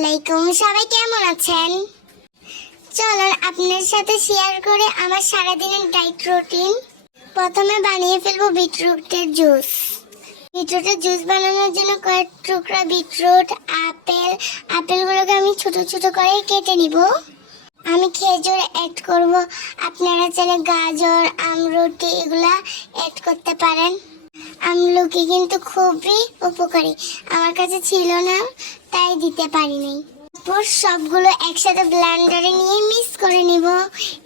আলাইকুম, সবাই কেমন আছেন? চলুন আপনার সাথে শেয়ার করে আমার সারাদিনের ডায়েট রুটিন। প্রথমে বানিয়ে ফেলবো বিটরুটের জুস। বিটরুটের জুস বানানোর জন্য কয়েক টুকরা বিটরুট, আপেলগুলোকে আমি ছোট ছোট করে কেটে নিব। আমি খেজুর অ্যাড করব, আপনারা চাইলে গাজর, আমরুটি এগুলা অ্যাড করতে পারেন। আমলকি কিন্তু খুবই উপকারী, আমার কাছে ছিল না তাই দিতে পারিনি। তারপর সবগুলো একসাথে ব্লেন্ডারে নিয়ে মিক্স করে নিব।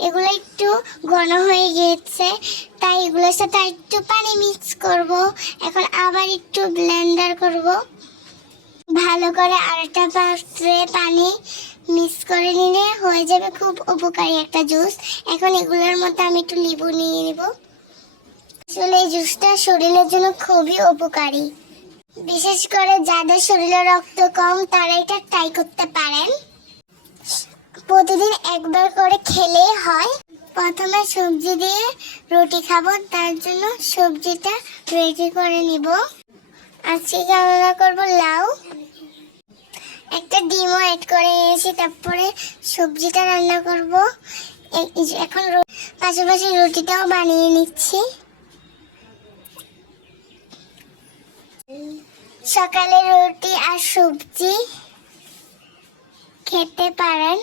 এগুলো একটু ঘন হয়ে গিয়েছে তাই এগুলোর সাথে একটু পানি মিক্স করব। এখন আবার একটু ব্লেন্ডার করব ভালো করে। আরেকটা পাত্রে পানি মিক্স করে নিলে হয়ে যাবে খুব উপকারী একটা জুস। এখন এগুলোর মধ্যে আমি একটু লেবু নিয়ে নিব। আসলে এই জুসটা শরীরের জন্য খুবই উপকারী, বিশেষ করে যাদের শরীরে রক্ত কম তারা এটা ট্রাই করতে পারেন। প্রতিদিন একবার করে খেলেই হয়। প্রথমে সবজি দিয়ে রুটি খাবো, তার জন্য সবজিটা রেডি করে নিব। আজকে রান্না করব লাউ, একটা ডিমও অ্যাড করে নিয়েছি। তারপরে সবজিটা রান্না করব। এখন পাশাপাশি রুটিটাও বানিয়ে নিচ্ছি। সকালে রুটি আর সবজি খেতে পারেন।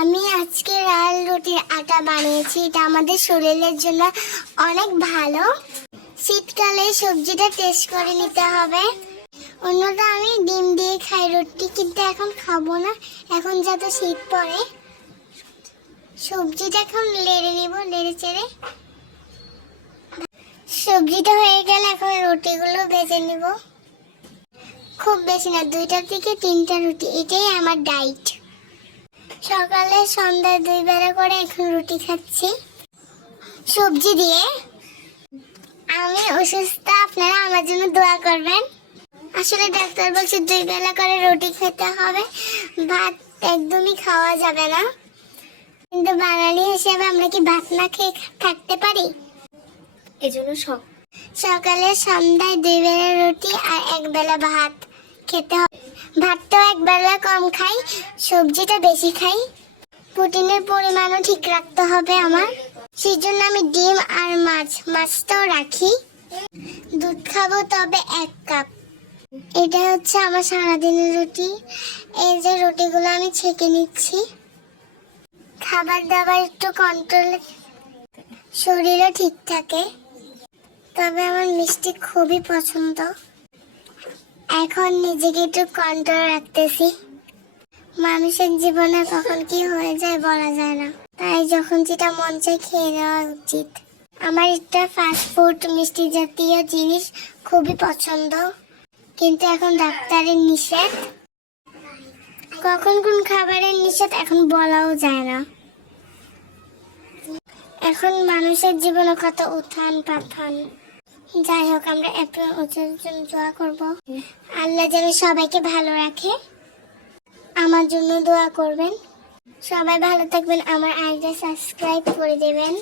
আমি আজকে লাল রুটির আটা বানিয়েছি, এটা আমাদের শরীরের জন্য অনেক ভালো। শীতকালে সবজিটা টেস্ট করে নিতে হবে। অন্যটা আমি ডিম দিয়ে খাই রুটি, কিন্তু এখন খাবো না, এখন যত শীত পড়ে। সবজিটা এখন লেড়ে নিব, লেড়ে চেড়ে। সবজিটা হয়ে গেলে এখন রুটিগুলো ভেজে নিব। খুব বেশি না, 2টা থেকে 3টা রুটি, এটাই আমার ডায়েট। সকালে সন্ধ্যায় 2 বেলা করে এখন রুটি খাচ্ছি সবজি দিয়ে। আমি অসুস্থ, আপনারা আমার জন্য দোয়া করবেন। আসলে ডাক্তার বলছে 2 বেলা করে রুটি খেতে হবে, ভাত একদমই খাওয়া যাবে না। কিন্তু বাঙালি হিসেবে আমরা কি ভাত না খেয়ে থাকতে পারি? এজন্য সকালে সন্ধ্যায় 2 বেলা রুটি আর 1 বেলা ভাত খেতে হবে। ভাতটা 1 বেলা কম খাই, সবজিটা বেশি খাই। প্রোটিনের পরিমাণও ঠিক রাখতে হবে আমার, সেই জন্য আমি ডিম আর মাছটাও রাখি। দুধ খাবো তবে 1 কাপ। এটা হচ্ছে আমার সারাদিনের রুটি। এই যে রুটিগুলো আমি ছেঁকে নিচ্ছি। খাবার দাবার একটু কন্ট্রোল, শরীরও ঠিক থাকে। তবে আমার মিষ্টি খুবই পছন্দ, এখন নিজেকে একটু কন্ট্রোল রাখতেছি। মানুষের জীবনে কখন কি হয়ে যায় বলা যায় না, তাই যখন যেটা মন চায় খেয়ে নেওয়া উচিত। আমার একটা ফাস্ট ফুড মিষ্টি জাতীয় জিনিস খুবই পছন্দ, কিন্তু এখন ডাক্তারের নিষেধ। কখন কোন খাবারের নিষেধ এখন বলাও যায় না। এখন মানুষের জীবনে কত উত্থান পাথান। যাই হোক, আমরা ওদের জন্য দোয়া করব, আল্লাহ যেন সবাইকে ভালো রাখে। আমার জন্য দোয়া করবেন। সবাই ভালো থাকবেন, আমার আইডিটা সাবস্ক্রাইব করে দেবেন।